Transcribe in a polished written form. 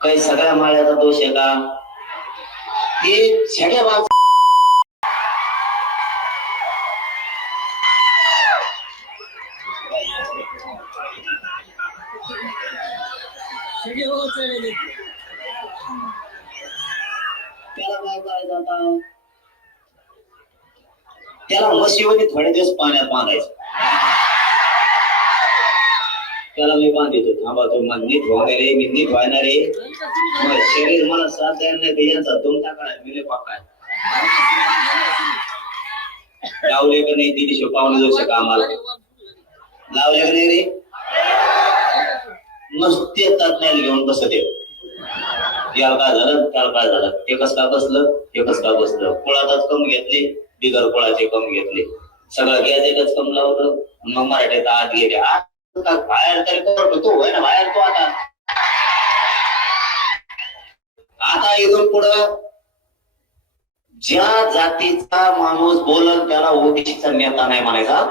काही सगळ्या माळ्याचा दोष आहे का? ते छड्या बाज त्याला काय करायचं आता? त्याला म्हशीमध्ये थोडे दिवस पाण्यात बांधायचं. त्याला मी बांधितो, थांबा तो मन नीट होणार रे, मी नीट व्हायणार रे. मग शरीर मला साथ द्यायला नाही, यांचा दम टाकाय मिले पाकाय लावले का नाही तिथे शिकवणे जाऊ शकता आम्हाला. लावले का नाही रे? मस्ती तज्ञाला घेऊन बसत याला काय झालं, त्याला काय झालं, एकच का बसलं, एकच का बसलं. कुळातच कम घेतले, बिगर कुळाचे कम घेतले, सगळं गॅस एकच कम लावलं. मग मराठीत आत गेले. आत बाहेर तरी करतो तो आहे ना, बाहेर तो आता इथून पुढं ज्या जातीचा माणूस बोलल त्याला ओबीसीचा नेता नाही म्हणायचा.